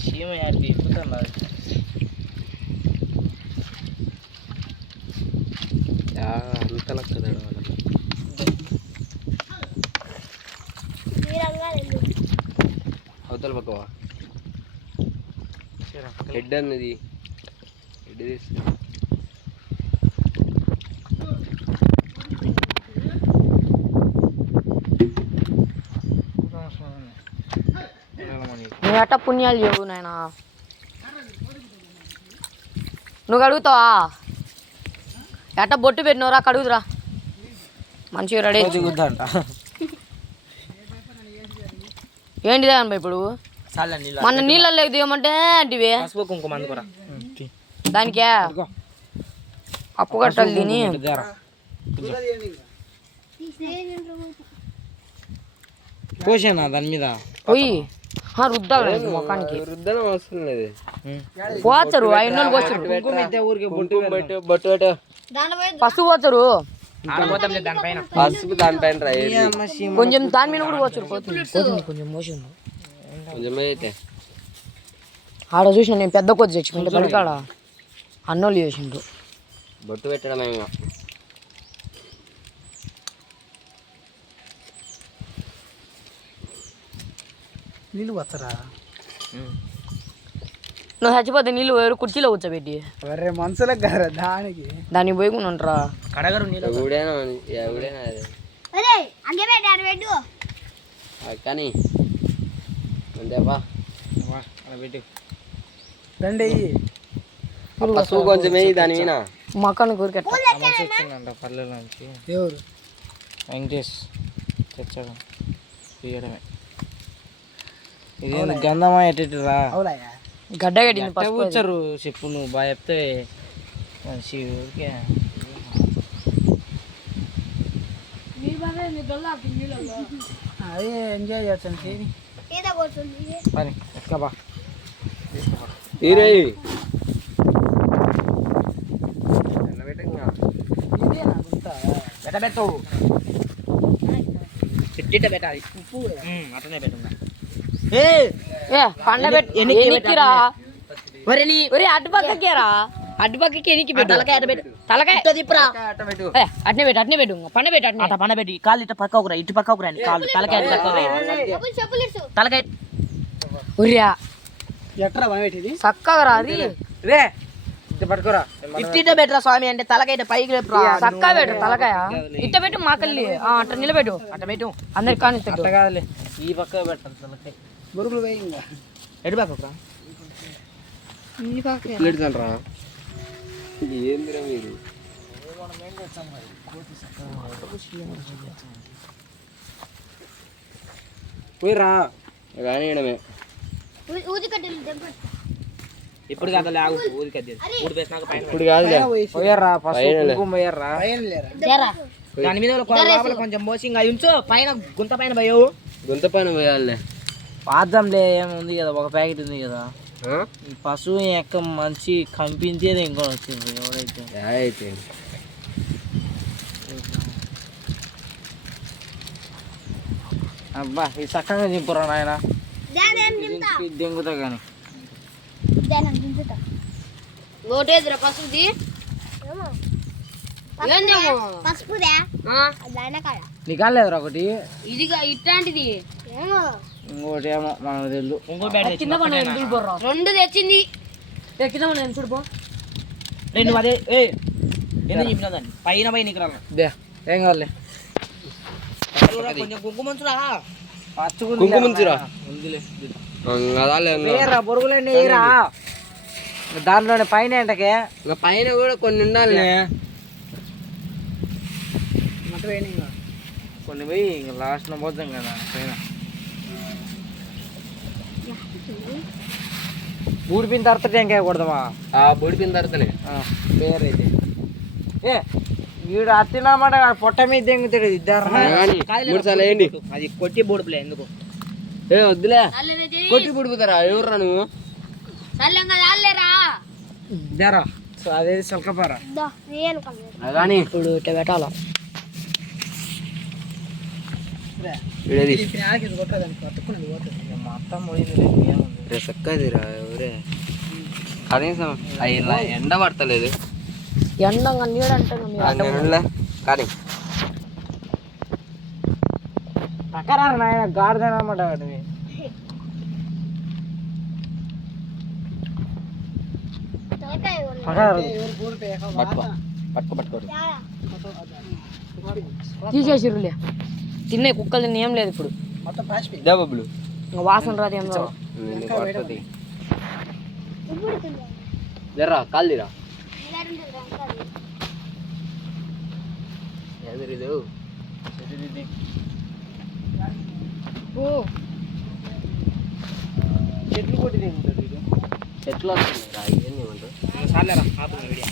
చీమ యాడికి ఎక్కుతుంది అంత లెక్క తడవాలి అవతల పక్కవా? హెడ్ అన్నది. హెడ్ తీసుకో ఎట్ట పుణ్యాలు చెప్పు నాయనా. నువ్వు కడుగుతావా? ఎట్ట బొట్టు పెట్టినవరా కడుగుదురా. మంచిగా రెడీ దిగుద్దంట ఏంటిదే ఇప్పుడు? నీళ్ళు మన నీళ్ళల్లో దిగమంటే అంటివి అందుకోరా. దానికే? అప్పు కట్టాలి తిని. పోసానా దాని మీద? పోయి. రుద్దాలి ముఖానికి. రుద్దనం పోతారు ఐదు పోతారు పసుపు పోతారు దానిపైన. కొంచెం దాని మీద కూడా పోతారు పోతుంది కొంచెం మోషన్ కొంచెం ఆడ చూసిన నేను పెద్ద కొద్ది తెచ్చుకుంటే పడికాడ అన్నోళ్ళు చేసిండ్రు. బొట్టు పెట్టడం ఏమో నీళ్ళు వచ్చరా నువ్వు చచ్చిపోతే నీళ్ళు ఎవరు కుర్చీలో కూర్చోబెట్టి అరే మనసులకు కదా దానికి. దానికి పోయి ఉంటారా కడగరు నీళ్ళు. ఎవడైనా ఎవడైనా కానీ. పెట్టు. రండి. పసుపు కొంచెం వేయి దాని మీద. పల్లెల నుంచి. ఎవరు? వెంకటేష్ తెచ్చాడు. తీయడమే. ఇది గంధమా ఎట్టరా? గడ్డ అది. కూర్చోరు చెప్పు నువ్వు బాగా చెప్తే మనిషి ఊరికే. అదే ఎంజాయ్ చేస్తాను పని ఎక్కబా తీరే పెట్టాలి. ఉప్పు అట్లనే పెట్టున్నా పండబెట్టి ఎనికిరా ఒరే నీ ఒరే ఎనికి పెట్టు. తలకాయ అటు పెట్టు. తలకాయ. తిప్పురా. ఏ, అట్నే పెట్టు అట్నే పెట్టు పండ పెట్టు అట్నే. అట పన పెట్టి. కాళ్ళు ఇట్ట పక్కకురా ఇటు కాళ్ళు తలకాయ ఇటు పక్కకు తలకాయ. ఒరియా ఎట్రా పన పెట్టింది చక్కగా రా అది. రే ఇటు పట్టుకోరా. ఇట్ట పెట్టరా స్వామి అంటే తలకాయ పైకి లేపురా చక్కగా పెట్టు తలకాయ. ఇట్ట పెట్టు మాకల్లి ఆ, అట్ట నిలబెట్టు. అట్ట పెట్టు. అందరికి కానీ ఈ పక్క పెట్టాలి తలకాయ. బురుగులు వేయి ఇంకా. ఎటు ఏందిరా మీరు? పోయిరా కానీ ఈడమే. ఇప్పుడు కదా లాగు. ఊరికి అది ఊడి వేసినాక పైన ఇప్పుడు కాదులే. పోయారా ఫస్ట్ పైనలే. కుంకుమ పోయారా దాని మీద కొంచెం మోసి ఇంకా ఉంచు. పైన గుంత పైన పోయావు. గుంత పైన పోయాలే. పాద్దంలే ఏముంది కదా ఒక ప్యాకెట్ ఉంది కదా? ఈ పశువు ఎక్క మంచి కంపించేది ఇంకో వచ్చింది ఎవరైతే. అయితే. అబ్బా ఇది చక్కగా దింపురా నాయన. దింగుతా కానీ. నీకు కాలేదురా ఒకటి? ఇదిగా ఇట్లాంటిది. ఏమో. ఇంకోటి ఏమో మనకు తెలుసు ఇంకో కింద పడిన ఎందుకు? రెండు తెచ్చింది. కింద పడిన ఎంత చూడుపో రెండు అదే ఏ ఎందుకు చెప్పినా దాన్ని? పైన పైన ఇక్కడ ఏం కావాలి? కొంచెం బొరుగులన్నీ దాంట్లోనే పైన ఎంటకే? ఇంకా పైన కూడా కొన్ని ఉండాలి కొన్ని పోయి ఇంకా లాస్ట్ పోతాం కదా పైన. ఊడిపోయిన తర్వాత టెంకాయ కొడదామా? ఆ బొడిపిన తర్వాతనే. పేరైతే. ఏ వీడు అత్తినామాట పొట్ట మీద దెంగుతాడు ఇద్దరు అది కొట్టి బోడుపులే ఎందుకు? ఏ వద్దులే. కొట్టి పుడుకుతారా ఎవర్రా నువ్వు? ఇద్దరా అదే కానీ ఇప్పుడు పెట్టాలా వీడేది మా అత్త పోయింది ఏముంది రే చక్కదిరా ఎవరే? కనీసం అవి ఇలా ఎండ పడతలేదు. ఎండంగా నీడంటే కానీ. పక్కరా నాయన. పట్టుకో పట్టుకో పట్టుకో. తీసేసిరులే తినే కుక్కలు తిన్న ఏం లేదు ఇప్పుడు. ఇంకా వాసన రాదు ఏం రాదు. జర్రా కాల్దిరా. ఎదురుదు ఓ. చెట్లు కొట్టి చెట్లు వస్తుంది రా ఇవన్నీ ఏమంటారు? సార్లేరా ఆపు వీడియో